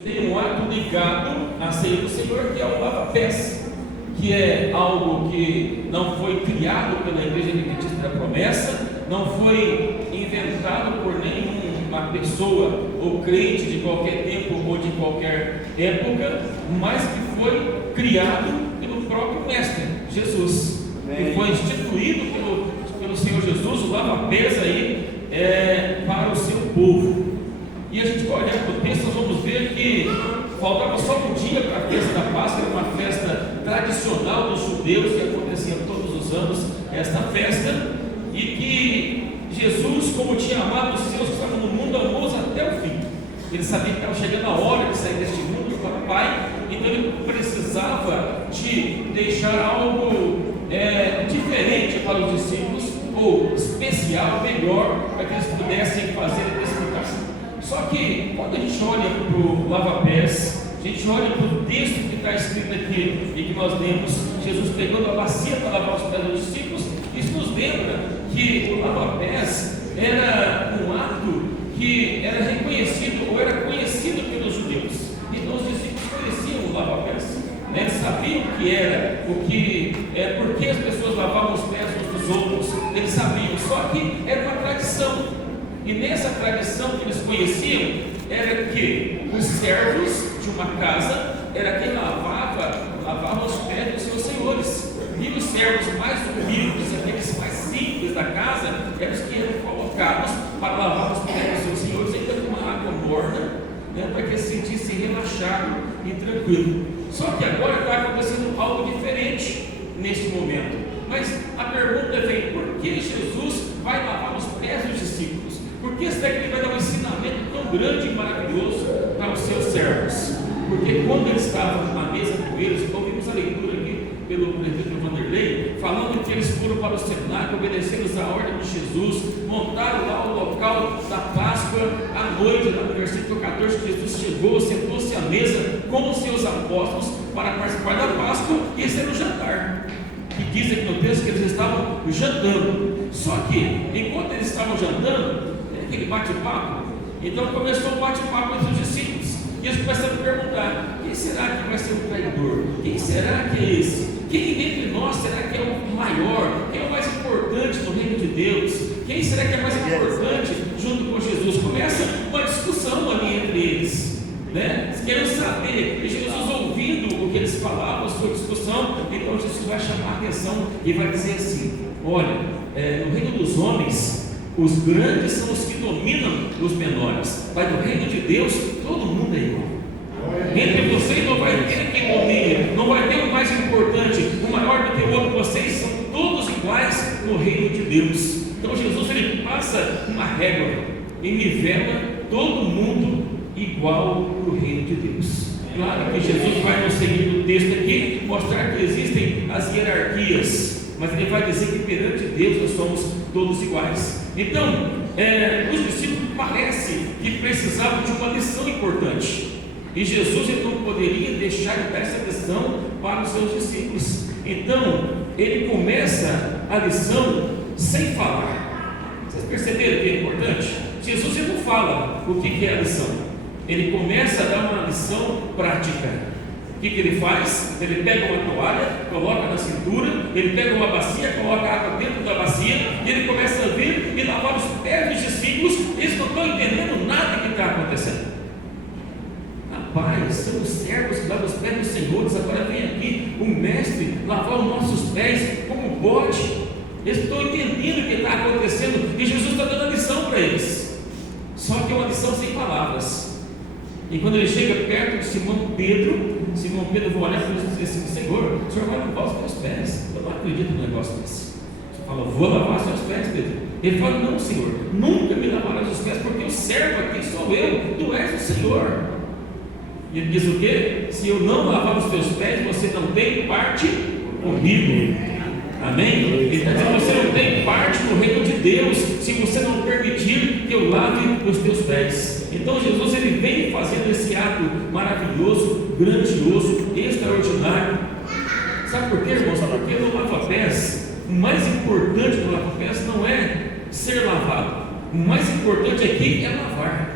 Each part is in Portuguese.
Tem um ato ligado à ceia do Senhor, que é o lava-pés, que é algo que não foi criado pela Igreja Adventista da Promessa, não foi inventado por nenhuma pessoa ou crente de qualquer tempo ou de qualquer época, mas que foi criado pelo próprio Mestre, Jesus, que foi instituído pelo Senhor Jesus, o lava-pés aí, para o seu povo. E a gente vai olhar para o texto, nós vamos ver que faltava só um dia para a festa da Páscoa, era uma festa tradicional dos judeus, que acontecia todos os anos, esta festa, e que Jesus, como tinha amado os seus que estavam no mundo, amou-os até o fim. Ele sabia que estava chegando a hora de sair deste mundo para o Pai, então ele precisava de deixar algo diferente para os discípulos, ou especial, melhor, para que eles pudessem fazer e desfrutar. Só que quando a gente olha para o lava-pés, a gente olha para o texto que está escrito aqui e que nós lemos, Jesus pegando a bacia para lavar os pés dos discípulos, isso nos lembra que o lava-pés era um ato que era reconhecido ou era conhecido pelos judeus. Então os discípulos conheciam o lava-pés, né? Eles sabiam o que era, por que as pessoas lavavam os pés uns dos outros, eles sabiam, só que era uma tradição. E nessa tradição que eles conheciam, era que os servos de uma casa era quem lavava os pés dos seus senhores. E os servos mais humildes, aqueles mais simples da casa, eram os que eram colocados para lavar os pés dos seus senhores, ainda com uma água morna, né, para que eles se sentissem relaxado e tranquilo. Só que agora está acontecendo algo diferente neste momento. Mas a pergunta vem: por que Jesus vai lavar os pés dos discípulos? Por que será que ele vai dar um ensinamento tão grande e maravilhoso para os seus servos? Porque quando eles estavam na mesa com eles, ouvimos a leitura aqui pelo presbítero Vanderlei, falando que eles foram para o cenáculo, obedeceram a ordem de Jesus, montaram lá o local da Páscoa, à noite, no versículo 14, Jesus chegou, sentou-se à mesa com os seus apóstolos para participar da Páscoa, e esse era o jantar. Que diz aqui no texto que eles estavam jantando. Só que, enquanto eles estavam jantando, aquele bate-papo, então começou o bate-papo entre os discípulos, e eles começaram a perguntar: quem será que vai ser o traidor? Quem será que é esse? Quem dentre nós será que é o maior? Quem é o mais importante no reino de Deus? Quem será que é mais importante junto com Jesus? Começa uma discussão ali entre eles, né? Eles querem saber, e Jesus, ouvindo o que eles falavam, a sua discussão, então Jesus vai chamar a atenção e vai dizer assim: olha, no reino dos homens, os grandes são os que dominam os menores, mas no reino de Deus todo mundo é igual. Entre vocês não vai ter quem domine, não vai ter o mais importante, o maior do que o outro. Vocês são todos iguais no reino de Deus. Então Jesus, ele passa uma régua e nivela todo mundo igual para o reino de Deus. Claro que Jesus vai nos seguir no texto aqui, mostrar que existem as hierarquias, mas ele vai dizer que perante Deus nós somos todos iguais. Então, os discípulos parece que precisavam de uma lição importante, e Jesus ele não poderia deixar de dar essa lição para os seus discípulos. Então, ele começa a lição sem falar. Vocês perceberam que é importante? Jesus ele não fala o que é a lição, ele começa a dar uma lição prática. O que ele faz? Ele pega uma toalha, coloca na cintura, ele pega uma bacia, coloca água dentro da bacia, e ele começa a vir e lavar os pés dos discípulos. Eles não estão entendendo nada que está acontecendo. Rapaz, são os servos que lavam os pés dos senhores, agora vem aqui o mestre lavar os nossos pés como pode. Eles estão entendendo o que está acontecendo, e Jesus está dando a lição para eles, só que é uma lição sem palavras. E quando ele chega perto de Simão Pedro vai olhar para ele e dizer assim: Senhor, o Senhor vai lavar os meus pés? Eu não acredito num negócio desse. Você fala: vou lavar os seus pés, Pedro? Ele fala: não, Senhor, nunca me lavarás os pés, porque o servo aqui sou eu, tu és o Senhor. E ele diz o quê? Se eu não lavar os teus pés, você não tem parte comigo. Amém? Ele está dizendo: você não tem parte no reino de Deus se você não permitir que eu lave os teus pés. Então Jesus ele vem fazendo esse ato maravilhoso, grandioso, extraordinário. Sabe por quê, irmãos? Porque no lava-pés, o mais importante do lava-pés não é ser lavado, o mais importante aqui é lavar.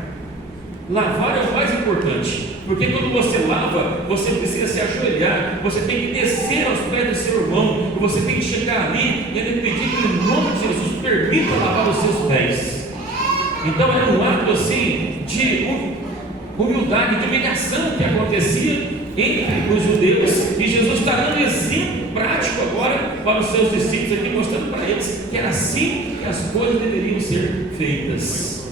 Lavar é o mais importante, porque quando você lava, você precisa se ajoelhar, você tem que descer aos pés do seu irmão, você tem que chegar ali e ele pedir que, em nome de Jesus, permita lavar os seus pés. Então era um ato assim de humildade, de humilhação que acontecia entre os judeus, e Jesus está dando exemplo prático agora para os seus discípulos aqui, mostrando para eles que era assim que as coisas deveriam ser feitas.